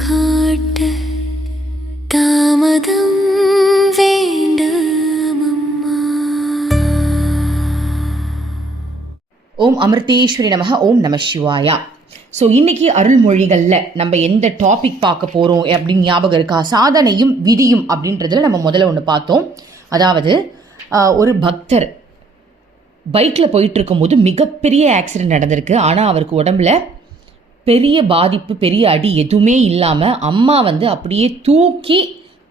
காட்ட தாமதம் வேண்டாமம்மா. ஓம் அமிர்தேஸ்வரி நமக. ஓம் நம சிவாயா. ஸோ இன்னைக்கு அருள்மொழிகளில் நம்ம எந்த டாபிக் பார்க்க போகிறோம் அப்படின்னு ஞாபகம் இருக்கா? சாதனையும் விதியும் அப்படின்றதுல நம்ம முதல்ல ஒன்று பார்த்தோம். அதாவது ஒரு பக்தர் பைக்கில் போயிட்டு இருக்கும்போது மிகப்பெரிய ஆக்சிடென்ட் நடந்திருக்கு. ஆனால் அவருக்கு உடம்புல பெரிய பாதிப்பு, பெரிய அடி எதுவுமே இல்லாமல் அம்மா அப்படியே தூக்கி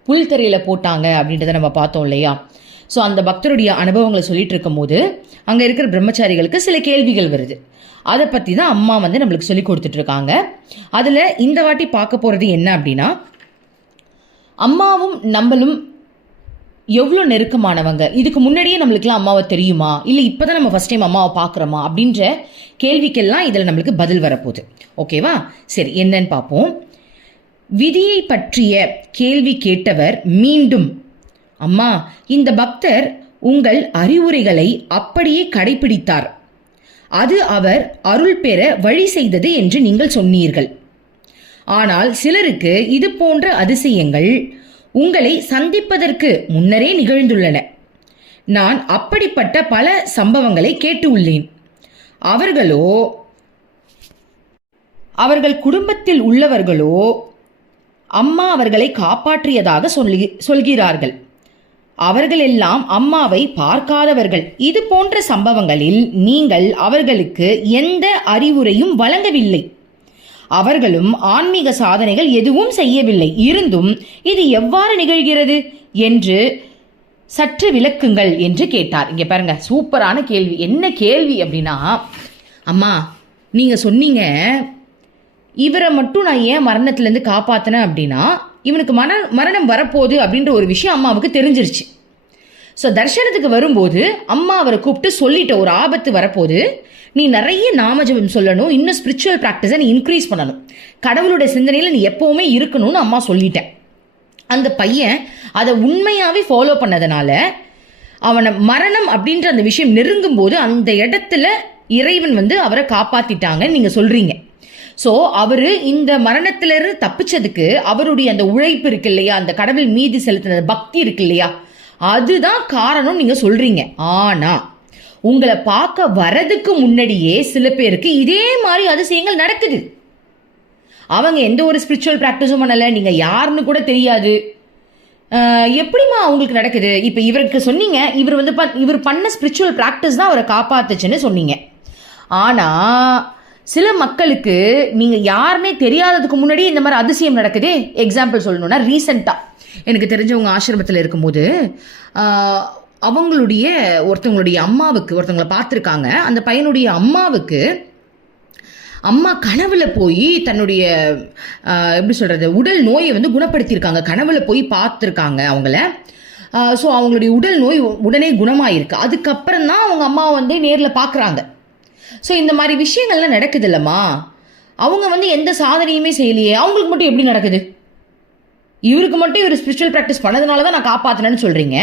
புல்தரையில் போட்டாங்க அப்படின்றத நம்ம பார்த்தோம் இல்லையா? ஸோ அந்த பக்தருடைய அனுபவங்களை சொல்லிட்டு இருக்கும்போது அங்கே இருக்கிற பிரம்மச்சாரிகளுக்கு சில கேள்விகள் வருது. அதை பற்றி தான் அம்மா நம்மளுக்கு சொல்லி கொடுத்துட்ருக்காங்க. அதில் இந்த வாட்டி பார்க்க போகிறது என்ன அப்படின்னா, அம்மாவும் நம்மளும் எவ்வளோ நெருக்கமானவங்க. இதுக்கு முன்னாடியே நம்மளுக்குலாம் அம்மாவை தெரியுமா, இல்லை இப்போ தான் நம்ம ஃபஸ்ட் டைம் அம்மாவை பார்க்குறோமா அப்படின்ற கேள்விக்கெல்லாம் இதில் நம்மளுக்கு பதில் வரப்போகுது. ஓகேவா? சரி, என்னன்னு பார்ப்போம். விதியை பற்றிய கேள்வி கேட்டவர் மீண்டும், அம்மா, இந்த பக்தர் உங்கள் அறிவுரைகளை அப்படியே கடைபிடித்தார், அது அவர் அருள் பெற வழி செய்தது என்று நீங்கள் சொன்னீர்கள். ஆனால் சிலருக்கு இது போன்ற அதிசயங்கள் உங்களை சந்திப்பதற்கு முன்னரே நிகழ்ந்துள்ளன. நான் அப்படிப்பட்ட பல சம்பவங்களை கேட்டு உள்ளேன். அவர்கள் குடும்பத்தில் உள்ளவர்களோ அம்மா அவர்களை காப்பாற்றியதாக சொல்கிறார்கள். அவர்கள் எல்லாம் அம்மாவை பார்க்காதவர்கள். இது போன்ற சம்பவங்களில் நீங்கள் அவர்களுக்கு எந்த அறிவுரையும் வழங்கவில்லை. அவர்களும் ஆன்மீக சாதனைகள் எதுவும் செய்யவில்லை. இருந்தும் இது எவ்வாறு நிகழ்கிறது என்று சற்று விளக்குங்கள் என்று கேட்டார். இங்கே பாருங்க, சூப்பரான கேள்வி. என்ன கேள்வி அப்படின்னா, அம்மா, நீங்கள் சொன்னீங்க இவரை மட்டும் நான் ஏன் மரணத்திலேருந்து காப்பாற்றினேன் அப்படின்னா, இவனுக்கு மரணம் வரப்போகுது அப்படின்ற ஒரு விஷயம் அம்மாவுக்கு தெரிஞ்சிருச்சு. ஸோ தர்ஷனத்துக்கு வரும்போது அம்மா அவரை கூப்பிட்டு சொல்லிட்ட, ஒரு ஆபத்து வரப்போது, நீ நிறைய நாமஜபம் சொல்லணும், இன்னும் ஸ்பிரிச்சுவல் ப்ராக்டிஸை நீ இன்க்ரீஸ் பண்ணணும், கடவுளுடைய சிந்தனையில் நீ எப்போவுமே இருக்கணும்னு அம்மா சொல்லிட்டேன். அந்த பையன் அதை உண்மையாகவே ஃபாலோ பண்ணதுனால அவனை மரணம் அப்படின்ற அந்த விஷயம் நெருங்கும் போது அந்த இடத்துல இறைவன் அவரை காப்பாற்றிட்டாங்கன்னு நீங்கள் சொல்கிறீங்க. ஸோ அவர் இந்த மரணத்திலிருந்து தப்பிச்சதுக்கு அவருடைய அந்த உழைப்பு இருக்கு இல்லையா, அந்த கடவுள் மீது செலுத்தின பக்தி இருக்கு இல்லையா, அதுதான் காரணம் நீங்கள் சொல்கிறீங்க. ஆனால் உங்களை பார்க்க வரதுக்கு முன்னாடியே சில பேருக்கு இதே மாதிரி அதிசயங்கள் நடக்குது. அவங்க எந்த ஒரு ஸ்பிரிச்சுவல் ப்ராக்டிஸும் பண்ணலை, நீங்கள் யாருன்னு கூட தெரியாது. எப்படிமா அவங்களுக்கு நடக்குது? இப்போ இவருக்கு சொன்னீங்க, இவர் பண்ண ஸ்பிரிச்சுவல் ப்ராக்டிஸ் தான் அவரை காப்பாத்துச்சுன்னு சொன்னீங்க. ஆனால் சில மக்களுக்கு நீங்கள் யாருன்னே தெரியாததுக்கு முன்னாடி இந்த மாதிரி அதிசயம் நடக்குதே. எக்ஸாம்பிள் சொல்லணும்னா, ரீசெண்டாக எனக்கு தெரிஞ்சவங்க ஆசிரமத்தில் இருக்கும்போது ஒருத்தவங்களுடைய அம்மாவுக்கு, ஒருத்தவங்களை பார்த்துருக்காங்க, அந்த பையனுடைய அம்மாவுக்கு அம்மா கனவுல போய் தன்னுடைய எப்படி சொல்கிறது, உடல் நோயை குணப்படுத்தியிருக்காங்க. கனவுல போய் பார்த்துருக்காங்க அவங்கள. ஸோ அவங்களுடைய உடல் நோய் உடனே குணமாயிருக்கு. அதுக்கப்புறம் தான் அவங்க அம்மாவை நேரில் பார்க்குறாங்க. ஸோ இந்த மாதிரி விஷயங்கள்லாம் நடக்குது இல்லைம்மா. அவங்க எந்த சாதனையுமே செய்யலையே, அவங்களுக்கு மட்டும் எப்படி நடக்குது? இவருக்கு மட்டும் இவர் ஸ்பிரிச்சுவல் ப்ராக்டிஸ் பண்ணதுனால தான் நான் காப்பாற்றினேன்னு சொல்கிறீங்க.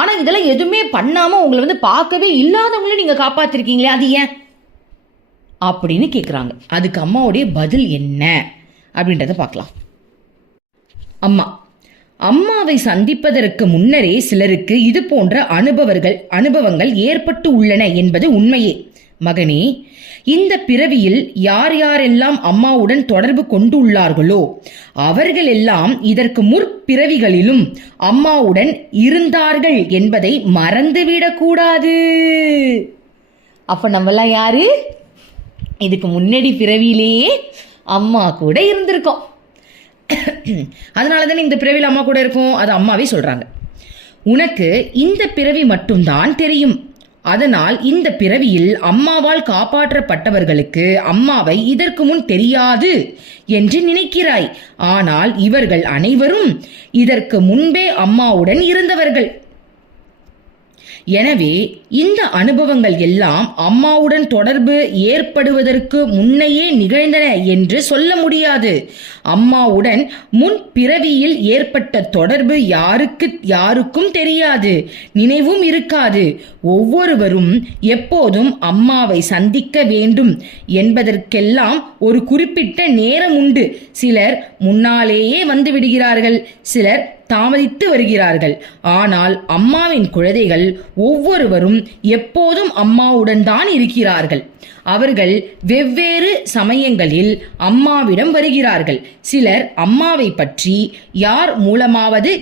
ஆனால் இதெல்லாம் எதுவுமே பண்ணாமல் உங்களை பார்க்கவே இல்லாதவங்களே நீங்கள் காப்பாற்றிருக்கீங்களே, அது ஏன் அப்படின்னு கேட்குறாங்க. அதுக்கு அம்மாவுடைய பதில் என்ன அப்படின்றத பார்க்கலாம். அம்மாவை சந்திப்பதற்கு முன்னரே சிலருக்கு இது போன்ற அனுபவங்கள் ஏற்பட்டு உள்ளன என்பது உண்மையே. மகனே, இந்த பிறவியில் யார் யாரெல்லாம் அம்மாவுடன் தொடர்பு கொண்டுள்ளார்களோ அவர்கள் எல்லாம் இதற்கு முற்பிறவிகளிலும் அம்மாவுடன் இருந்தார்கள் என்பதை மறந்துவிடக்கூடாது. அப்ப நம்மெல்லாம் யாரு? இதுக்கு முன்னாடி பிறவியிலேயே அம்மா கூட இருந்திருக்கோம். அதனால தானே இந்த பிறவியில் அம்மா கூட இருக்கும். அது அம்மாவே சொல்றாங்க. உனக்கு இந்த பிறவி மட்டும்தான் தெரியும். அதனால் இந்த பிறவியில் அம்மாவால் காப்பாற்றப்பட்டவர்களுக்கு அம்மாவை இதற்கு முன் தெரியாது என்று நினைக்கிறாய். ஆனால் இவர்கள் அனைவரும் இதற்கு முன்பே அம்மாவுடன் இருந்தவர்கள். எனவே இந்த அனுபவங்கள் எல்லாம் அம்மாவுடன் தொடர்பு ஏற்படுவதற்கு முன்னையே நிகழ்ந்தன என்று சொல்ல முடியாது. அம்மாவுடன் முன் பிறவியில் ஏற்பட்ட தொடர்பு யாருக்கும் தெரியாது, நினைவும் இருக்காது. ஒவ்வொருவரும் எப்போதும் அம்மாவை சந்திக்க வேண்டும் என்பதற்கெல்லாம் ஒரு குறிப்பிட்ட நேரம் உண்டு. சிலர் முன்னாலேயே வந்து விடுகிறார்கள், சிலர் தாமதித்து வருகிறார்கள். ஆனால் அம்மாவின் குழந்தைகள் ஒவ்வொருவரும் எப்போதும் அம்மாவுடன் தான் இருக்கிறார்கள். அவர்கள் வெவ்வேறு சமயங்களில் அம்மாவிடம் வருகிறார்கள். சிலர் அம்மாவை பற்றி யார் மூலமாவது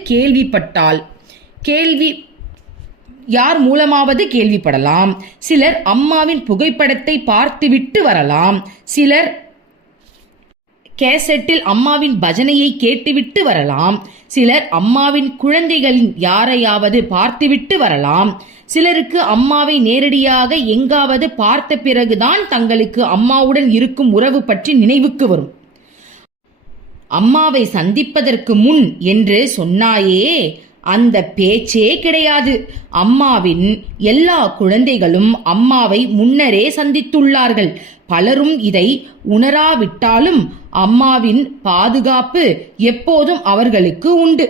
கேள்விப்படலாம். சிலர் அம்மாவின் புகைப்படத்தை பார்த்துவிட்டு வரலாம். சிலர் கேசட்டில் அம்மாவின் பஜனையை கேட்டுவிட்டு வரலாம். சிலர் அம்மாவின் குழந்தைகளின் யாரையாவது பார்த்துவிட்டு வரலாம். சிலருக்கு அம்மாவை நேரடியாக எங்காவது பார்த்த பிறகுதான் தங்களுக்கு அம்மாவுடன் இருக்கும் உறவு பற்றி நினைவுக்கு வரும். அம்மாவை சந்திப்பதற்கு முன் என்று சொன்னாயே, அந்த பேச்சே கிடையாது. அம்மாவின் எல்லா குழந்தைகளும் அம்மாவை முன்னரே சந்தித்துள்ளார்கள். பலரும் இதை உணராவிட்டாலும் அம்மாவின் பாதுகாப்பு எப்போதும் அவர்களுக்கு உண்டு.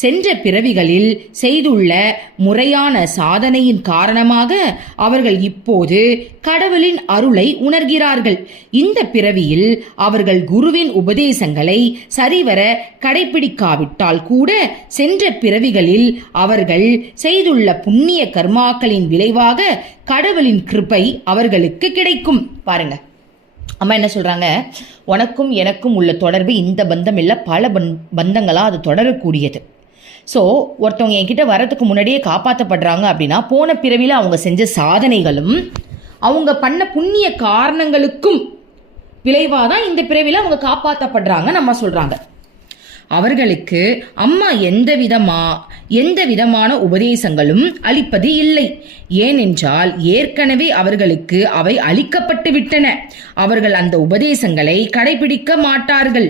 சென்ற பிறவிகளில் செய்துள்ள முறையான சாதனையின் காரணமாக அவர்கள் இப்போது கடவுளின் அருளை உணர்கிறார்கள். இந்த பிறவியில் அவர்கள் குருவின் உபதேசங்களை சரிவர கடைபிடிக்காவிட்டால் கூட சென்ற பிறவிகளில் அவர்கள் செய்துள்ள புண்ணிய கர்மாக்களின் விளைவாக கடவுளின் கிருபை அவர்களுக்கு கிடைக்கும். பாருங்க, அம்மா என்ன சொல்றாங்க, உனக்கும் எனக்கும் உள்ள தொடர்பு இந்த பந்தம் இல்லை, பல பந்தங்களா அது தொடரக்கூடியது. ஸோ ஒருத்தவங்க என்கிட்ட வரதுக்கு முன்னாடியே காப்பாற்றப்படுறாங்க அப்படின்னா போன பிறவியில் அவங்க செஞ்ச சாதனைகளும் அவங்க பண்ண புண்ணிய காரணங்களுக்கும் விளைவாக தான் இந்த பிறவியில் அவங்க காப்பாற்றப்படுறாங்க நம்ம சொல்றாங்க. அவர்களுக்கு அம்மா எந்த விதமான உபதேசங்களும் அளிப்பது இல்லை. ஏனென்றால் ஏற்கனவே அவர்களுக்கு அவை அளிக்கப்பட்டு விட்டன. அவர்கள் அந்த உபதேசங்களை கடைபிடிக்க மாட்டார்கள்.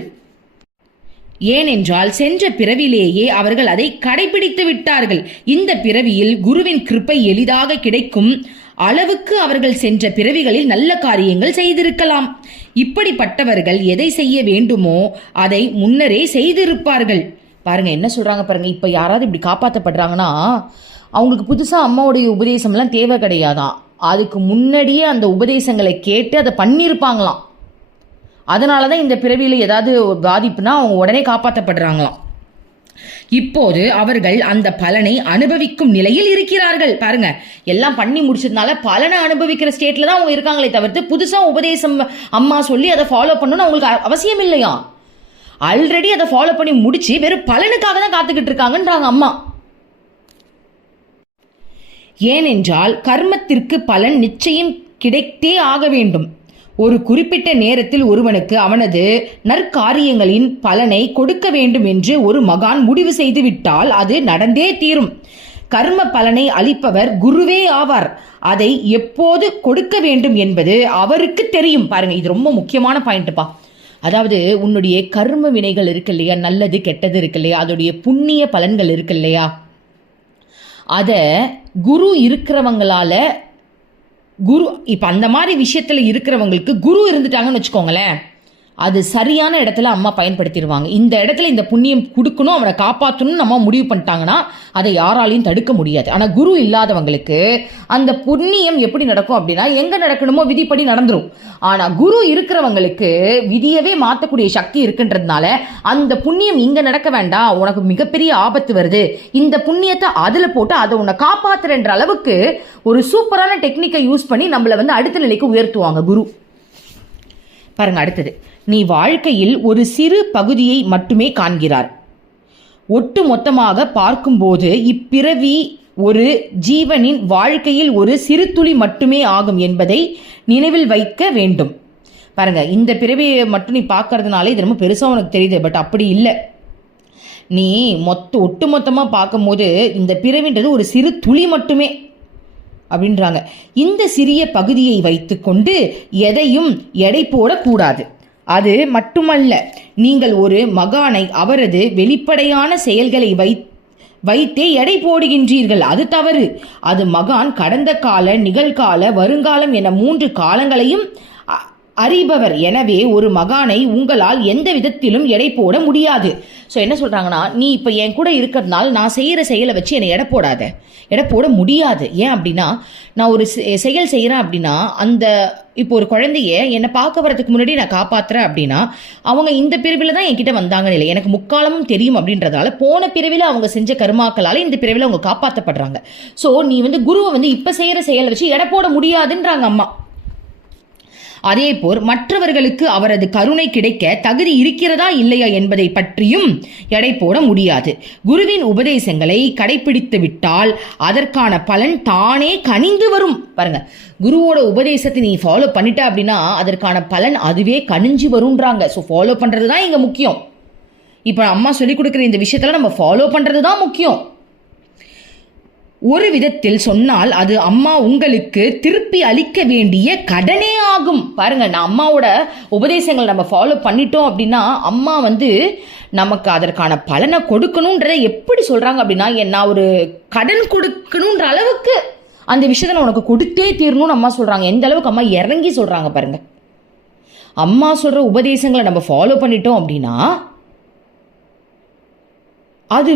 ஏனென்றால் சென்ற பிறவிலேயே அவர்கள் அதை கடைபிடித்து விட்டார்கள். இந்த பிறவியில் குருவின் கிருபை எளிதாக கிடைக்கும் அளவுக்கு அவர்கள் சென்ற பிறவிகளில் நல்ல காரியங்கள் செய்திருக்கலாம். இப்படிப்பட்டவர்கள் எதை செய்ய வேண்டுமோ அதை முன்னரே செய்திருப்பார்கள். பாருங்க என்ன சொல்றாங்க பாருங்க. இப்ப யாராவது இப்படி காப்பாற்றப்படுறாங்கன்னா அவங்களுக்கு புதுசா அம்மாவுடைய உபதேசம்லாம் தேவை கிடையாதான். அதுக்கு முன்னாடியே அந்த உபதேசங்களை கேட்டு அதை பண்ணியிருப்பாங்களாம். அதனாலதான் இந்த பிறவியில் ஏதாவது பாதிப்புனா அவங்க உடனே காப்பாற்றப்படுறாங்களாம். இப்போது அவர்கள் அந்த பலனை அனுபவிக்கும் நிலையில் இருக்கிறார்கள். பாருங்க, எல்லாம் பண்ணி முடிச்சதுனால பலனை அனுபவிக்கிற ஸ்டேட்ல தான் அவங்க இருக்காங்களே தவிர்த்து புதுசா உபதேசம் அம்மா சொல்லி அதை ஃபாலோ பண்ணணும்னு அவங்களுக்கு அவசியம் இல்லையா. ஆல்ரெடி அதை ஃபாலோ பண்ணி முடிச்சு வெறும் பலனுக்காக தான் காத்துக்கிட்டு இருக்காங்கன்றாங்க அம்மா. ஏனென்றால் கர்மத்திற்கு பலன் நிச்சயம் கிடைத்தே ஆக வேண்டும். ஒரு குறிப்பிட்ட நேரத்தில் ஒருவனுக்கு அவனது நற்காரியங்களின் பலனை கொடுக்க வேண்டும் என்று ஒரு மகான் முடிவு செய்து விட்டால் அது நடந்தே தீரும். கர்ம பலனை அளிப்பவர் குருவே ஆவார். அதை எப்போது கொடுக்க வேண்டும் என்பது அவருக்கு தெரியும். பாருங்க, இது ரொம்ப முக்கியமான பாயிண்ட்ப்பா. அதாவது உன்னுடைய கர்ம வினைகள் இருக்கு இல்லையா, நல்லது கெட்டது இருக்கு இல்லையா, அதோடைய புண்ணிய பலன்கள் இருக்கு இல்லையா, அத குரு இருக்கிறவங்களால இப்ப அந்த மாதிரி விஷயத்துல இருக்கிறவங்களுக்கு குரு இருந்துட்டாங்கன்னு வச்சுக்கோங்களேன், அது சரியான இடத்துல அம்மா பயன்படுத்திடுவாங்க. இந்த இடத்துல இந்த புண்ணியம் கொடுக்கணும், அவனை காப்பாற்றணும்னு நம்ம முடிவு பண்ணிட்டாங்கன்னா அதை யாராலையும் தடுக்க முடியாது. ஆனா குரு இல்லாதவங்களுக்கு அந்த புண்ணியம் எப்படி நடக்கும் அப்படின்னா எங்க நடக்கணுமோ விதிப்படி நடந்துரும். ஆனா குரு இருக்கிறவங்களுக்கு விதியவே மாற்றக்கூடிய சக்தி இருக்குன்றதுனால அந்த புண்ணியம் இங்க நடக்க வேண்டாம், உனக்கு மிகப்பெரிய ஆபத்து வருது, இந்த புண்ணியத்தை அதுல போட்டு அதை உன்னை காப்பாத்துறன்ற அளவுக்கு ஒரு சூப்பரான டெக்னிக்கை யூஸ் பண்ணி நம்மளை அடுத்த நிலைக்கு உயர்த்துவாங்க குரு. பாருங்க, அடுத்தது, நீ வாழ்க்கையில் ஒரு சிறு பகுதியை மட்டுமே காண்கிறார். ஒட்டு மொத்தமாக பார்க்கும்போது இப்பிறவி ஒரு ஜீவனின் வாழ்க்கையில் ஒரு சிறு துளி மட்டுமே ஆகும் என்பதை நினைவில் வைக்க வேண்டும். பாருங்க, இந்த பிறவியை மட்டும் நீ பார்க்கறதுனால இது ரொம்ப பெருசா உனக்கு தெரியுது, பட் அப்படி இல்லை. நீ ஒட்டு மொத்தமாக பார்க்கும்போது இந்த பிறவின்றது ஒரு சிறு துளி மட்டுமே அப்படின்றாங்க. இந்த சிறிய பகுதியை வைத்துக்கொண்டு எதையும் எடை போடக்கூடாது. அது மட்டுமல்ல, நீங்கள் ஒரு மகானை அவரது வெளிப்படையான செயல்களை வைத்தே எடை போடுகின்றீர்கள். அது தவறு. அது மகான் கடந்த கால, நிகழ்கால, வருங்காலம் என 3 காலங்களையும் அறிபவர். எனவே ஒரு மகானை உங்களால் எந்த விதத்திலும் எடை போட முடியாது. ஸோ என்ன சொல்கிறாங்கன்னா, நீ இப்போ என் கூட இருக்கிறதுனால நான் செய்கிற செயலை வச்சு என்னை எடை போடாத, எடை போட முடியாது. ஏன் அப்படின்னா, நான் ஒரு செயல் செய்கிறேன் அப்படின்னா, அந்த இப்போ ஒரு குழந்தைய என்னை பார்க்க வரதுக்கு முன்னாடி நான் காப்பாற்றுறேன் அப்படின்னா, அவங்க இந்த பிரிவில் தான் என்கிட்ட வந்தாங்கன்னு இல்லை, எனக்கு முக்காலமும் தெரியும் அப்படின்றதால போன பிரிவில் அவங்க செஞ்ச கருமாக்களால் இந்த பிரிவில் அவங்க காப்பாற்றப்படுறாங்க. ஸோ நீ குருவை இப்போ செய்கிற செயலை வச்சு எடை போட முடியாதுன்றாங்க அம்மா. அதேபோல் மற்றவர்களுக்கு அவரது கருணை கிடைக்க தகுதி இருக்கிறதா இல்லையா என்பதை பற்றியும் எடை போட முடியாது. குருவின் உபதேசங்களை கடைபிடித்து விட்டால் அதற்கான பலன் தானே கனிந்து வரும். பாருங்க, குருவோட உபதேசத்தை நீ ஃபாலோ பண்ணிட்ட அப்படின்னா அதற்கான பலன் அதுவே கனிஞ்சு வரும்ன்றாங்க. ஸோ ஃபாலோ பண்றது தான் இங்க முக்கியம். இப்போ அம்மா சொல்லிக் கொடுக்குற இந்த விஷயத்துல நம்ம ஃபாலோ பண்றது தான் முக்கியம். ஒரு விதத்தில் சொன்னால் அது அம்மா உங்களுக்கு திருப்பி அளிக்க வேண்டிய கடனே ஆகும். பாருங்க, நான் அம்மாவோட உபதேசங்களை நம்ம ஃபாலோ பண்ணிட்டோம் அப்படின்னா அம்மா நமக்கு அதற்கான பலனை கொடுக்கணுன்றதை எப்படி சொல்றாங்க அப்படின்னா, நான் ஒரு கடன் கொடுக்கணுன்ற அளவுக்கு அந்த விஷயத்தை நான் உனக்கு கொடுத்தே தீரணும்னு அம்மா சொல்றாங்க. எந்த அளவுக்கு அம்மா இறங்கி சொல்றாங்க பாருங்க. அம்மா சொல்ற உபதேசங்களை நம்ம ஃபாலோ பண்ணிட்டோம் அப்படின்னா அது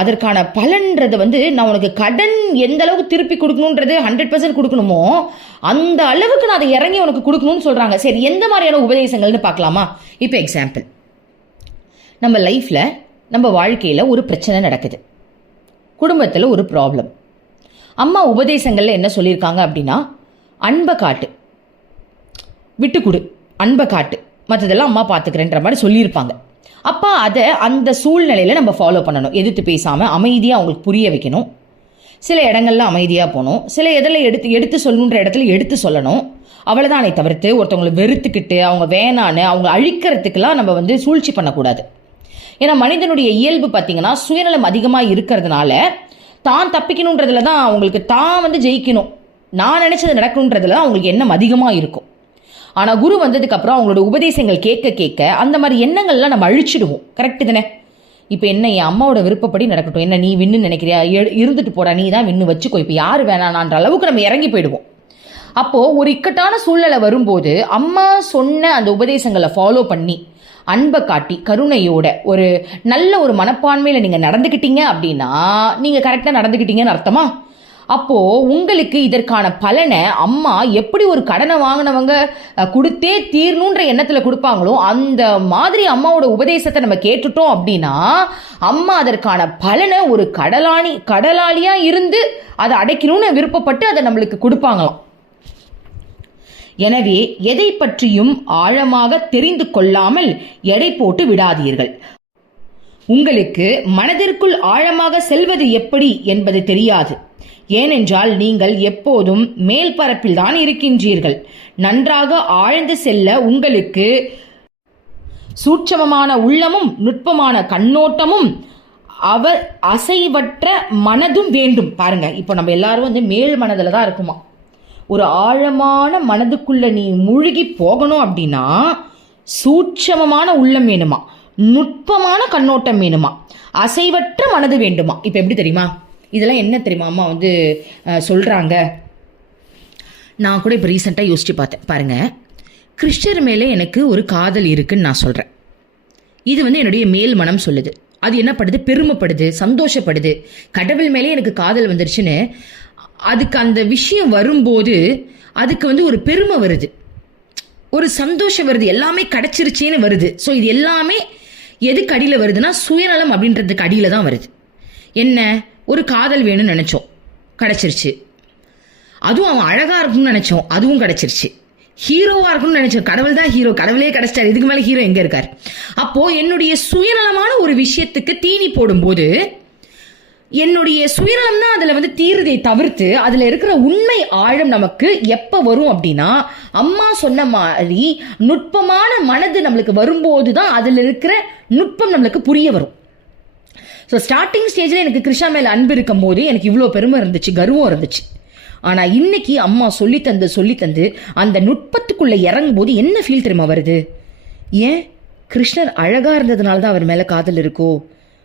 அதற்கான பலன்றது நான் உனக்கு கடன் எந்த அளவுக்கு திருப்பி கொடுக்கணுன்றது 100% கொடுக்கணுமோ அந்த அளவுக்கு நான் அதை இறங்கி உனக்கு கொடுக்கணும்னு சொல்றாங்க. சரி, எந்த மாதிரியான உபதேசங்கள்னு பார்க்கலாமா? இப்போ எக்ஸாம்பிள், நம்ம லைஃப்ல நம்ம வாழ்க்கையில ஒரு பிரச்சனை நடக்குது, குடும்பத்தில் ஒரு ப்ராப்ளம். அம்மா உபதேசங்கள்ல என்ன சொல்லியிருக்காங்க அப்படின்னா, அன்பை காட்டு, விட்டு கொடு, அன்பை காட்டு, மற்றதெல்லாம் அம்மா பார்த்துக்கிறேன்ற மாதிரி சொல்லியிருப்பாங்க. அப்போ அதை அந்த சூழ்நிலையில் நம்ம ஃபாலோ பண்ணணும். எதிர்த்து பேசாமல் அமைதியாக அவங்களுக்கு புரிய வைக்கணும். சில இடங்கள்ல அமைதியாக போகணும். சில இதில் எடுத்து சொல்லணுன்ற இடத்துல எடுத்து சொல்லணும். அவ்வளோதானே தவிர்த்து ஒருத்தவங்களை வெறுத்துக்கிட்டு அவங்க வேணான்னு அவங்க அழிக்கிறதுக்கெல்லாம் நம்ம சூழ்ச்சி பண்ணக்கூடாது. ஏன்னா மனிதனுடைய இயல்பு பார்த்தீங்கன்னா சுயநலம் அதிகமாக இருக்கிறதுனால தான் தப்பிக்கணுன்றதுல தான் அவங்களுக்கு தான் ஜெயிக்கணும், நான் நினச்சது நடக்கணுன்றதுல தான் அவங்களுக்கு எண்ணம் அதிகமாக இருக்கும். ஆனால் குரு வந்ததுக்கப்புறம் அவங்களோட உபதேசங்கள் கேட்க கேட்க அந்த மாதிரி எண்ணங்கள்லாம் நம்ம அழிச்சிடுவோம். கரெக்டு தானே? இப்போ என்ன, என் அம்மாவோட விருப்பப்படி நடக்கட்டும், என்ன நீ வின்னு நினைக்கிறியா, இருந்துட்டு போடா, நீ தான் வின்னு வச்சுக்கோ, இப்போ யார் வேணான்ற அளவுக்கு நம்ம இறங்கி போயிடுவோம். அப்போது ஒரு இக்கட்டான சூழ்நிலை வரும்போது அம்மா சொன்ன அந்த உபதேசங்களை ஃபாலோ பண்ணி அன்பை காட்டி கருணையோட ஒரு நல்ல ஒரு மனப்பான்மையில் நீங்கள் நடந்துக்கிட்டீங்க அப்படின்னா நீங்கள் கரெக்டாக நடந்துக்கிட்டீங்கன்னு அர்த்தமா? அப்போது உங்களுக்கு இதற்கான பலனை அம்மா எப்படி ஒரு கடனை வாங்கினவங்க கொடுத்தே தீரணுன்ற எண்ணத்தில் கொடுப்பாங்களோ அந்த மாதிரி அம்மாவோட உபதேசத்தை நம்ம கேட்டுட்டோம் அப்படின்னா அம்மா அதற்கான பலனை ஒரு கடலாளியாக இருந்து அதை அடைக்கணும்னு விருப்பப்பட்டு அதை நம்மளுக்கு கொடுப்பாங்களாம். எனவே எதை பற்றியும் ஆழமாக தெரிந்து கொள்ளாமல் எடை போட்டு விடாதீர்கள். உங்களுக்கு மனதிற்குள் ஆழமாக செல்வது எப்படி என்பது தெரியாது. ஏனென்றால் நீங்கள் எப்போதும் மேல் பரப்பில் தான் இருக்கின்றீர்கள். நன்றாக ஆழ்ந்து செல்ல உங்களுக்கு சூட்சமமான உள்ளமும் நுட்பமான கண்ணோட்டமும் அசைவற்ற மனதும் வேண்டும். பாருங்க, இப்போ நம்ம எல்லாரும் மேல் மனதில் தான் இருக்குமா. ஒரு ஆழமான மனதுக்குள்ள நீ மூழ்கி போகணும் அப்படின்னா சூட்சமமான உள்ளம் வேணுமா, நுட்பமான கண்ணோட்டம் வேணுமா, அசைவற்ற மனது வேண்டுமா. இப்போ எப்படி தெரியுமா, இதெல்லாம் என்ன தெரியுமா அம்மா சொல்கிறாங்க. நான் கூட இப்போ ரீசெண்டாக யோசித்து பார்த்தேன். பாருங்கள், கிருஷ்ணர் மேலே எனக்கு ஒரு காதல் இருக்குன்னு நான் சொல்கிறேன். இது என்னுடைய மேல் மனம் சொல்லுது. அது என்ன படுது, பெருமைப்படுது, சந்தோஷப்படுது. கடவுள் மேலே எனக்கு காதல் வந்துருச்சுன்னு அதுக்கு அந்த விஷயம் வரும்போது அதுக்கு ஒரு பெருமை வருது, ஒரு சந்தோஷம் வருது, எல்லாமே கிடைச்சிருச்சேன்னு வருது. ஸோ இது எல்லாமே எதுக்கு அடியில் வருதுன்னா சுயநலம் அப்படின்றதுக்கு அடியில் தான் வருது. என்ன, ஒரு காதல் வேணும்னு நினச்சோம், கிடச்சிருச்சு. அதுவும் அவன் அழகாக இருக்கும்னு நினச்சோம், அதுவும் கிடச்சிருச்சு. ஹீரோவாக இருக்கும்னு நினச்சோம், கடவுள் தான் ஹீரோ, கடவுளே கிடச்சிட்டாரு, இதுக்கு மேலே ஹீரோ எங்கே இருக்கார்? அப்போது என்னுடைய சுயநலமான ஒரு விஷயத்துக்கு தீனி போடும்போது என்னுடைய சுயநலம் தான் அதில் தீருதை தவிர்த்து அதில் இருக்கிற உண்மை ஆழம் நமக்கு எப்போ வரும் அப்படின்னா அம்மா சொன்ன மாதிரி நுட்பமான மனது நம்மளுக்கு வரும்போது தான் அதில் இருக்கிற நுட்பம் நம்மளுக்கு புரிய வரும். ஸோ ஸ்டார்டிங் ஸ்டேஜில் எனக்கு கிருஷ்ணா மேலே அன்பு இருக்கும் போது எனக்கு இவ்வளோ பெருமை இருந்துச்சு, கர்வம் இருந்துச்சு. ஆனால் இன்னைக்கு அம்மா சொல்லி தந்து அந்த நுட்பத்துக்குள்ளே இறங்கும் போது என்ன ஃபீல் தெரியுமா வருது? ஏன், கிருஷ்ணர் அழகாக இருந்ததுனால தான் அவர் மேலே காதல் இருக்கோ?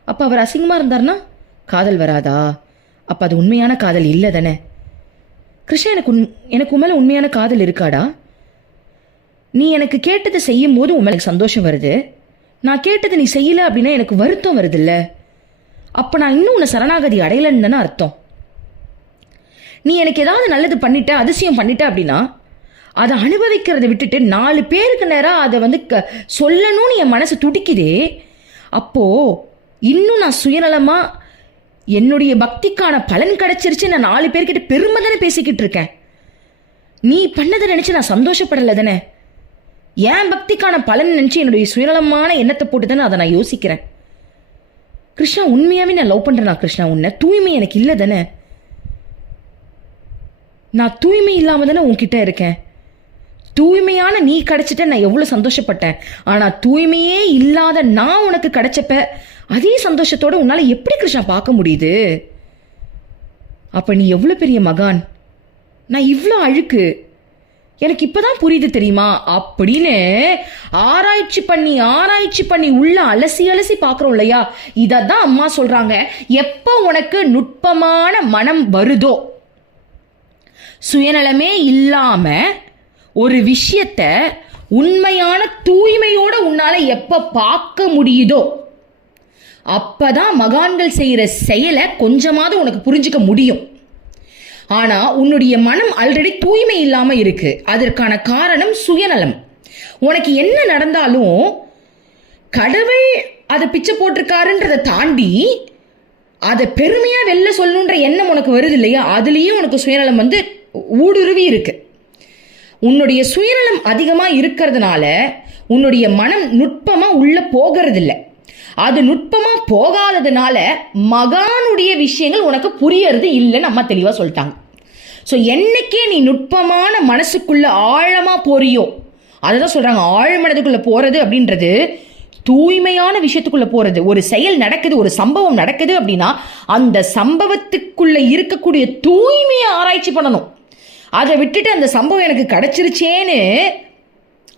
அப்போ அவர் அசிங்கமாக இருந்தார்னா காதல் வராதா? அப்போ அது உண்மையான காதல் இல்லை தானே? கிருஷ்ணா, எனக்கு உண்மையில உண்மையான காதல் இருக்காடா? நீ எனக்கு கேட்டதை செய்யும் போது உண்மைக்கு சந்தோஷம் வருது. நான் கேட்டதை நீ செய்யலை அப்படின்னா எனக்கு வருத்தம் வருதுல்ல. அப்போ நான் இன்னும் உன்னை சரணாகதி அடையலைன்னு தானே அர்த்தம். நீ எனக்கு ஏதாவது நல்லது பண்ணிட்ட, அதிசயம் பண்ணிட்ட அப்படின்னா அதை அனுபவிக்கிறத விட்டுட்டு 4 பேருக்கு நேரம் அதை சொல்லணும்னு என் மனசு துடிக்குதே. அப்போது இன்னும் நான் சுயநலமாக என்னுடைய பக்திக்கான பலன் கிடைச்சிருச்சு நான் 4 பேர்கிட்ட பெருமை தானே பேசிக்கிட்டு இருக்கேன். நீ பண்ணதை நினச்சி நான் சந்தோஷப்படலை தானே. என் பக்திக்கான பலன் நினச்சி என்னுடைய சுயநலமான எண்ணத்தை போட்டு தானே அதை நான் யோசிக்கிறேன். கிருஷ்ணா, உண்மையாகவே நான் லவ் பண்ணுறேனா கிருஷ்ணா உன்னை? தூய்மை எனக்கு இல்லை தானே. நான் தூய்மை இல்லாமல் தானே உன்கிட்ட இருக்கேன். தூய்மையான நீ கிடைச்சிட்ட நான் எவ்வளோ சந்தோஷப்பட்டேன். ஆனால் தூய்மையே இல்லாத நான் உனக்கு கிடைச்சப்ப அதே சந்தோஷத்தோடு உன்னால் எப்படி கிருஷ்ணா பார்க்க முடியுது? அப்போ நீ எவ்வளோ பெரிய மகான், நான் இவ்வளோ அழுக்கு, எனக்கு இப்போதான் புரியுது தெரியுமா அப்படின்னு ஆராய்ச்சி பண்ணி உள்ள அலசி பார்க்குறோம் இல்லையா? இதான் அம்மா சொல்கிறாங்க. எப்போ உனக்கு நுட்பமான மனம் வருதோ, சுயநலமே இல்லாம ஒரு விஷயத்த உண்மையான தூய்மையோட உன்னால எப்ப பார்க்க முடியுதோ அப்பதான் மகான்கள் செய்யற செயலை கொஞ்சமாவது உனக்கு புரிஞ்சுக்க முடியும். ஆனா உன்னுடைய மனம் ஆல்ரெடி தூய்மை இல்லாம இருக்கு. அதற்கான காரணம் சுயநலம். உனக்கு என்ன நடந்தாலும் கடவுள் அதை பிச்சை போட்டிருக்காருன்றதை தாண்டி அதை பெருமையா வெளில சொல்லணுன்ற எண்ணம் உனக்கு வருது இல்லையா? அதுலயும் உனக்கு சுயநலம் ஊடுருவி இருக்கு. உன்னுடைய சுயநலம் அதிகமா இருக்கிறதுனால உன்னுடைய மனம் நுட்பமா உள்ள போகிறது இல்லை. அது நுட்பமா போகாததுனால மகானுடைய விஷயங்கள் உனக்கு புரியறது இல்லைன்னு அம்மா தெளிவா சொல்லிட்டாங்க. ஸோ என்னைக்கே நீ நுட்பமான மனசுக்குள்ள ஆழமா போறியோ, அதுதான் சொல்றாங்க, ஆழ்மனதுக்குள்ள போறது அப்படின்றது தூய்மையான விஷயத்துக்குள்ள போறது. ஒரு செயல் நடக்குது, ஒரு சம்பவம் நடக்குது அப்படின்னா அந்த சம்பவத்துக்குள்ள இருக்கக்கூடிய தூய்மையை ஆராய்ச்சி பண்ணணும். அதை விட்டுட்டு அந்த சம்பவம் எனக்கு கிடைச்சிருச்சேன்னு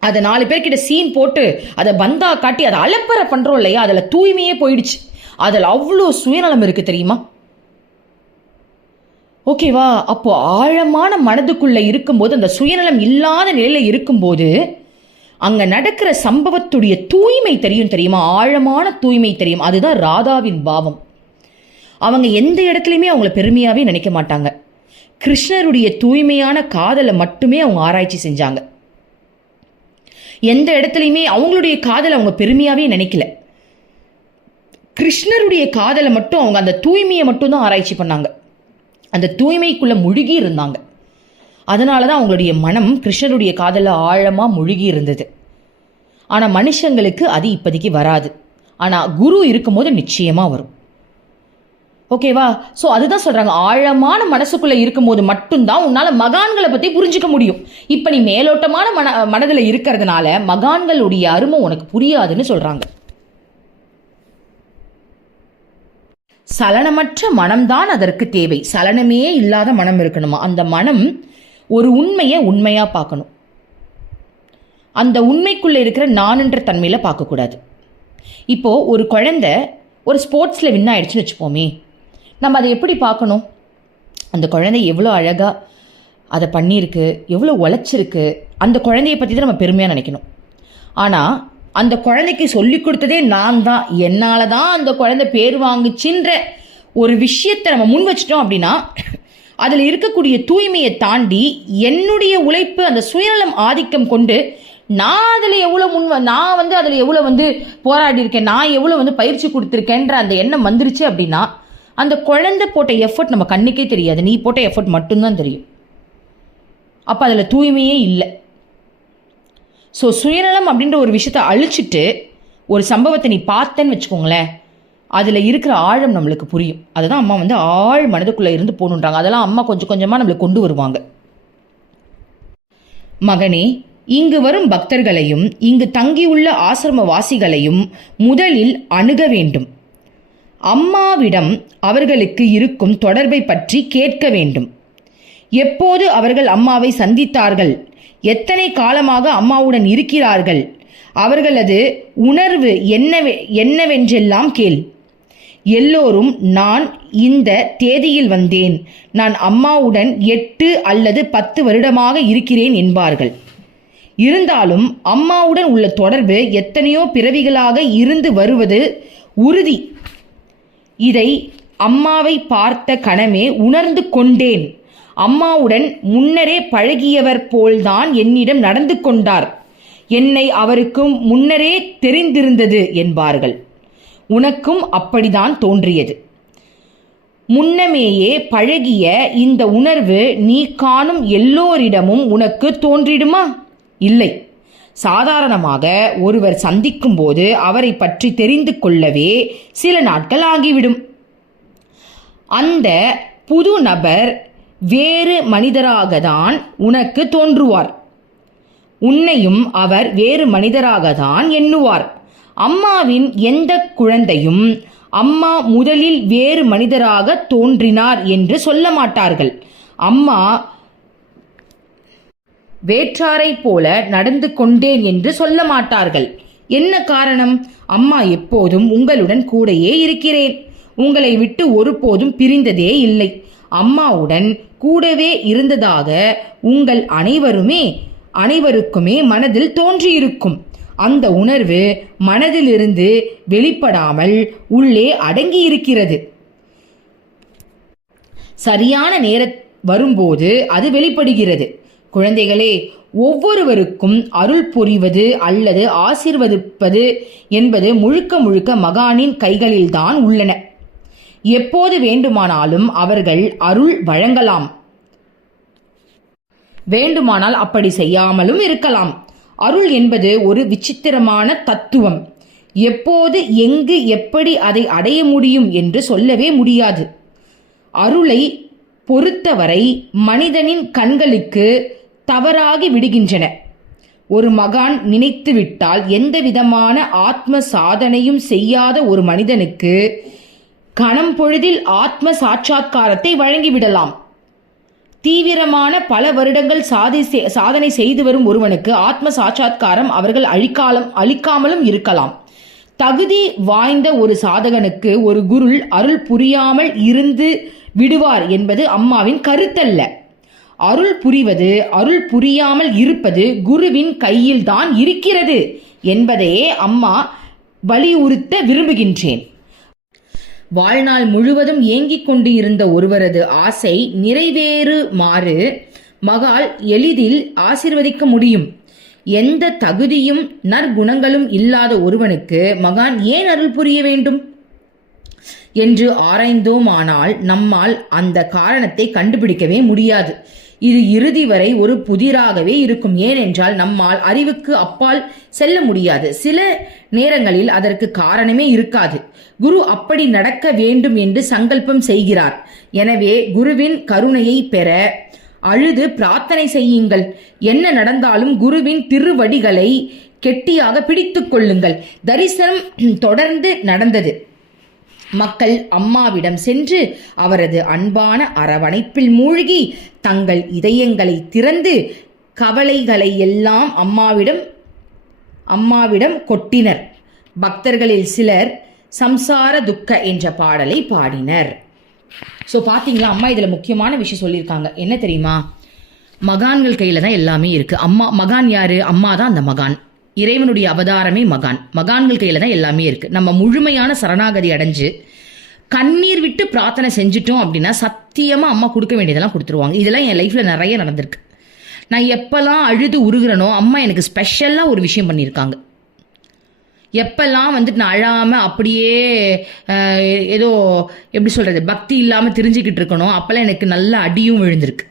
அதை 4 பேர்கிட்ட சீன் போட்டு அதை பந்தா காட்டி அதை அலப்பறை பண்றோம் இல்லையா? அதுல தூய்மையே போயிடுச்சு. அதில் அவ்வளோ சுயநலம் இருக்கு தெரியுமா? ஓகேவா? அப்போ ஆழமான மனதுக்குள்ள இருக்கும்போது, அந்த சுயநலம் இல்லாத நிலையில இருக்கும்போது அங்க நடக்கிற சம்பவத்துடைய தூய்மை தெரியுமா? ஆழமான தூய்மை தெரியும். அதுதான் ராதாவின் பாவம். அவங்க எந்த இடத்துலையுமே அவங்கள பெருமையாவே நினைக்க மாட்டாங்க. கிருஷ்ணருடைய தூய்மையான காதலை மட்டுமே அவங்க ஆராய்ச்சி செஞ்சாங்க. எந்த இடத்துலையுமே அவங்களுடைய காதலை அவங்க பெருமையாவே நினைக்கல. கிருஷ்ணருடைய காதலை மட்டும் அவங்க அந்த தூய்மையை மட்டும் தான் ஆராய்ச்சி பண்ணாங்க. அந்த தூய்மைக்குள்ள முழுகி இருந்தாங்க. அதனாலதான் அவங்களுடைய மனம் கிருஷ்ணருடைய காதல ஆழமா முழுகி இருந்தது. ஆனா மனுஷங்களுக்கு அது இப்போதைக்கு வராது. ஆனா குரு இருக்கும்போது நிச்சயமா வரும். ஓகேவா? ஸோ அதுதான் சொல்றாங்க, ஆழமான மனசுக்குள்ள இருக்கும்போது மட்டும்தான் உன்னால மகான்களை பத்தி புரிஞ்சுக்க முடியும். இப்ப நீ மேலோட்டமான மனதுல இருக்கிறதுனால மகான்களுடைய அருமை உனக்கு புரியாதுன்னு சொல்றாங்க. சலனமற்ற மனம்தான் அதற்கு தேவை. சலனமே இல்லாத மனம் இருக்கணுமா? அந்த மனம் ஒரு உண்மையை உண்மையா பார்க்கணும். அந்த உண்மைக்குள்ள இருக்கிற நான்ன்ற தன்மையில பார்க்கக்கூடாது. இப்போ ஒரு குழந்தை ஒரு ஸ்போர்ட்ஸ்ல வின் ஆயிடுச்சுன்னு வச்சுப்போமே, நம்ம அதை எப்படி பார்க்கணும்? அந்த குழந்தை எவ்வளோ அழகா அதை பண்ணியிருக்கு, எவ்வளோ உழைச்சிருக்கு, அந்த குழந்தைய பற்றி தான் நம்ம பெருமையாக நினைக்கணும். ஆனால் அந்த குழந்தைக்கு சொல்லி கொடுத்ததே நான் தான், என்னால் தான் அந்த குழந்தை பேர் வாங்குச்சின்ற ஒரு விஷயத்தை நம்ம முன் வச்சிட்டோம் அப்படின்னா அதில் இருக்கக்கூடிய தூய்மையை தாண்டி என்னுடைய உழைப்பு, அந்த சுயநலம் ஆதிக்கம் கொண்டு நான் அதில் எவ்வளோ நான் அதில் எவ்வளோ போராடி இருக்கேன், நான் எவ்வளோ பயிற்சி கொடுத்துருக்கேன்ற அந்த எண்ணம் வந்துருச்சு அப்படின்னா அந்த குழந்தை போட்ட எஃபர்ட் நம்ம கண்ணுக்கே தெரியாது. நீ போட்ட எஃபர்ட் மட்டும்தான் தெரியும். அப்போ அதில் தூய்மையே இல்லை. ஸோ சுயநலம் அப்படின்ற ஒரு விஷயத்தை அழிச்சிட்டு ஒரு சம்பவத்தை நீ பார்த்தேன்னு வச்சுக்கோங்களேன், அதில் இருக்கிற ஆழம் நம்மளுக்கு புரியும். அதுதான் அம்மா ஆழ் மனதுக்குள்ளே இருந்து போகணுன்றாங்க. அதெல்லாம் அம்மா கொஞ்சம் கொஞ்சமாக நம்மளுக்கு கொண்டு வருவாங்க. மகனே, இங்கு வரும் பக்தர்களையும் இங்கு தங்கியுள்ள ஆசிரமவாசிகளையும் முதலில் அணுக வேண்டும். அம்மாவிடம் அவர்களுக்கு இருக்கும் தொடர்பை பற்றி கேட்க வேண்டும். எப்போது அவர்கள் அம்மாவை சந்தித்தார்கள், எத்தனை காலமாக அம்மாவுடன் இருக்கிறார்கள், அவர்களது உணர்வு என்னவென்றெல்லாம் கேள். எல்லோரும் நான் இந்த தேதியில் வந்தேன், நான் அம்மாவுடன் 8 அல்லது 10 வருடமாக இருக்கிறேன் என்பார்கள். இருந்தாலும் அம்மாவுடன் உள்ள தொடர்பு எத்தனையோ பிறவிகளாக இருந்து வருவது உறுதி. இதை அம்மாவை பார்த்த கணமே உணர்ந்து கொண்டேன். அம்மாவுடன் முன்னரே பழகியவர் போல்தான் என்னிடம் நடந்து கொண்டார். என்னை அவருக்கு முன்னரே தெரிந்திருந்தது என்பார்கள். உனக்கும் அப்படிதான் தோன்றியது. முன்னமேயே பழகிய இந்த உணர்வு நீ காணும் எல்லோரிடமும் உனக்கு தோன்றிடுமா? இல்லை. சாதாரணமாக ஒருவர் சந்திக்கும் போது அவரை பற்றி தெரிந்து கொள்ளவே சில நாட்கள் ஆகிவிடும். அந்த புது நபர் வேறு மனிதராகத்தான் உனக்கு தோன்றுவார். உன்னையும் அவர் வேறு மனிதராகத்தான் எண்ணுவார். அம்மாவின் எந்த குழந்தையும் அம்மா முதலில் வேறு மனிதராக தோன்றினார் என்று சொல்ல மாட்டார்கள். அம்மா வேற்றாரை போல நடந்து கொண்டேன் என்று சொல்ல மாட்டார்கள். என்ன காரணம்? அம்மா எப்போதும் உங்களுடன் கூடயே இருக்கிறேன், உங்களை விட்டு ஒருபோதும் பிரிந்ததே இல்லை, அம்மாவுடன் கூடவே இருந்ததாக உங்கள் அனைவருக்குமே மனதில் தோன்றியிருக்கும். அந்த உணர்வு மனதிலிருந்து வெளிப்படாமல் உள்ளே அடங்கியிருக்கிறது. சரியான நேரம் வரும்போது அது வெளிப்படுகிறது. குழந்தைகளே, ஒவ்வொருவருக்கும் அருள் புரிவது அல்லது ஆசீர்வதிப்பது என்பது முழுக்க முழுக்க மகானின் கைகளில்தான் உள்ளன. எப்போது வேண்டுமானாலும் அவர்கள் அருள் வழங்கலாம், வேண்டுமானால் அப்படி செய்யாமலும் இருக்கலாம். அருள் என்பது ஒரு விசித்திரமான தத்துவம். எப்போது, எங்கு, எப்படி அதை அடைய முடியும் என்று சொல்லவே முடியாது. அருளை பொறுத்தவரை மனிதனின் கண்களுக்கு தவறாகி விடுகின்றன. ஒரு மகான் நினைத்துவிட்டால் எந்த விதமான ஆத்ம சாதனையும் செய்யாத ஒரு மனிதனுக்கு கணம் பொழுதில் ஆத்ம சாட்சா்காரத்தை வழங்கிவிடலாம். தீவிரமான பல வருடங்கள் சாதனை செய்து வரும் ஒருவனுக்கு ஆத்ம சாட்சா்காரம் அவர்கள் அளிக்காமலும் இருக்கலாம். தகுதி வாய்ந்த ஒரு சாதகனுக்கு ஒரு குரு அருள் புரியாமல் இருந்து விடுவார் என்பது அம்மாவின் கருத்தல்ல. அருள் புரிவது, அருள் புரியாமல் இருப்பது குருவின் கையில்தான் இருக்கிறது என்பதையே அம்மா வலியுறுத்த விரும்புகின்றேன். வாழ்நாள் முழுவதும் ஏங்கிக் கொண்டு இருந்த ஒருவரது ஆசை நிறைவேறுமாறு மகால் எளிதில் ஆசீர்வதிக்க முடியும். எந்த தகுதியும் நற்குணங்களும் இல்லாத ஒருவனுக்கு மகான் ஏன் அருள் புரிய வேண்டும் என்று ஆராய்ந்தோமானால் நம்மால் அந்த காரணத்தை கண்டுபிடிக்கவே முடியாது. இது இறுதி வரை ஒரு புதிராகவே இருக்கும். ஏனென்றால் நம்மால் அறிவுக்கு அப்பால் செல்ல முடியாது. சில நேரங்களில் அதற்கு காரணமே இருக்காது. குரு அப்படி நடக்க வேண்டும் என்று சங்கல்பம் செய்கிறார். எனவே குருவின் கருணையை பெற அழுது பிரார்த்தனை செய்யுங்கள். என்ன நடந்தாலும் குருவின் திருவடிகளை கெட்டியாக பிடித்துக் கொள்ளுங்கள். தரிசனம் தொடர்ந்து நடந்தது. மக்கள் அம்மாவிடம் சென்று அவரது அன்பான அரவணைப்பில் மூழ்கி தங்கள் இதயங்களை திறந்து கவலைகளை எல்லாம் அம்மாவிடம் கொட்டினர். பக்தர்களில் சிலர் சம்சார துக்க என்ற பாடலை பாடினர். ஸோ பார்த்தீங்களா, அம்மா இதில் முக்கியமான விஷயம் சொல்லியிருக்காங்க. என்ன தெரியுமா? மகான்கள் கையில் தான் எல்லாமே இருக்குது. மகான் யாரு? அம்மா தான் அந்த மகான். இறைவனுடைய அவதாரமே மகான். மகான்கள் கையில் தான் எல்லாமே இருக்குது. நம்ம முழுமையான சரணாகதி அடைஞ்சு கண்ணீர் விட்டு பிரார்த்தனை செஞ்சுட்டோம் அப்படின்னா சத்தியமாக அம்மா கொடுக்க வேண்டியதெல்லாம் கொடுத்துருவாங்க. இதெல்லாம் என் லைஃப்பில் நிறைய நடந்திருக்கு. நான் எப்போல்லாம் அழுது உருகிறனோ அம்மா எனக்கு ஸ்பெஷலாக ஒரு விஷயம் பண்ணியிருக்காங்க. எப்பெல்லாம் வந்துட்டு நான் அழாமல் அப்படியே ஏதோ எப்படி சொல்கிறது, பக்தி இல்லாமல் தெரிஞ்சுக்கிட்டு இருக்கணும், அப்போல்லாம் எனக்கு நல்ல அடியும் விழுந்திருக்கு.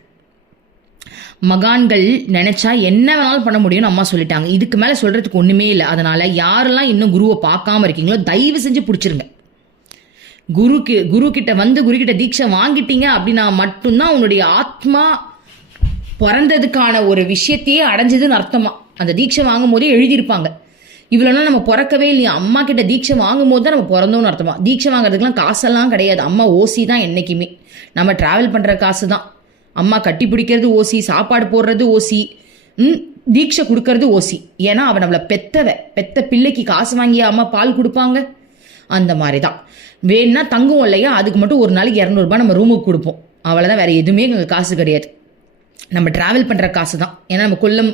மகான்கள் நினைச்சா என்ன வேணாலும் பண்ண முடியும்னு அம்மா சொல்லிட்டாங்க. இதுக்கு மேலே சொல்றதுக்கு ஒன்றுமே இல்லை. அதனால யாரெல்லாம் இன்னும் குருவை பார்க்காம இருக்கீங்களோ தயவு செஞ்சு பிடிச்சிருங்க. குரு கிட்ட தீட்சை வாங்கிட்டீங்க அப்படின்னா மட்டும்தான் உன்னுடைய ஆத்மா பிறந்ததுக்கான ஒரு விஷயத்தையே அடைஞ்சதுன்னு அர்த்தமா. அந்த தீட்சை வாங்கும் போதே எழுதியிருப்பாங்க, இவ்வளோனா நம்ம பிறக்கவே இல்லையா, அம்மா கிட்ட தீட்சை வாங்கும் போது தான் நம்ம பிறந்தோன்னு அர்த்தமா. தீட்சை வாங்குறதுக்குலாம் காசெல்லாம் கிடையாது. அம்மா ஓசி தான் என்றைக்குமே. நம்ம டிராவல் பண்ணுற காசு தான். அம்மா கட்டி பிடிக்கிறது ஓசி, சாப்பாடு போடுறது ஓசி, தீட்சை கொடுக்கறது ஓசி. ஏன்னா அவன் நம்மளை பெத்த பிள்ளைக்கு காசு வாங்கிய அம்மா பால் கொடுப்பாங்க. அந்த மாதிரி தான். வேணும்னா தங்குவோம் இல்லையா, அதுக்கு மட்டும் ஒரு நாளைக்கு 200 நம்ம ரூமுக்கு கொடுப்போம், அவ்வளோதான். வேறு எதுவுமே எங்களுக்கு காசு கிடையாது. நம்ம ட்ராவல் பண்ணுற காசு தான். ஏன்னா நம்ம கொல்லம்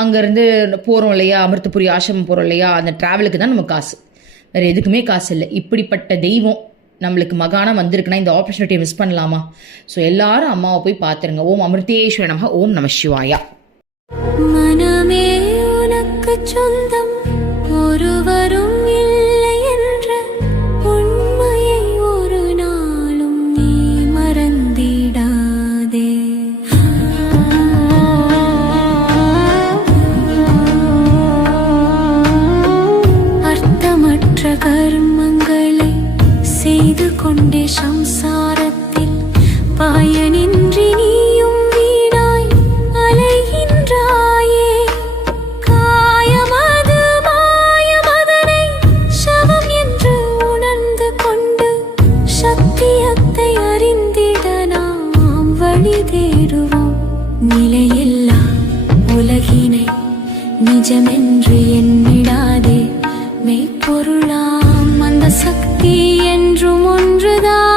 அங்கேருந்து போகிறோம் இல்லையா, அமிர்தபுரி ஆசிரமம் போகிறோம் இல்லையா, அந்த ட்ராவலுக்கு தான் நம்ம காசு, வேறு எதுக்குமே காசு இல்லை. இப்படிப்பட்ட தெய்வம் நம்மளுக்கு மகானம் வந்திருக்குன்னா இந்த ஆப்பர்ச்சுனிட்டியை மிஸ் பண்ணலாமா? ஸோ எல்லாரும் அம்மாவை போய் பார்த்துருங்க. ஓம் அமிர்தேஸ்வர நமः. ஓம் நம சிவாயா. மனமே உனக்கு சொந்தம், ஒருவரும் இல்லை என்ற உண்மையை ஒரு நாளும் நீ மறந்திடாதே. அர்த்தமற்ற கர்மங்களை செய்து கொண்டே சம்சாரத்தில் பயனின்றி நீயும் வீணாய் அலைகின்றாயே. காயமது மாயமதனை சவம் என்று உணர்ந்து கொண்டு சத்தியத்தை அறிந்திட நாம் வழி தேடுவோம். நிலையில்லா உலகினை நிஜமென்று எண்ணிடாதே, மெய்ப்பொருளாம் அந்த சக்தி என்றும் ஒன்றுதான்.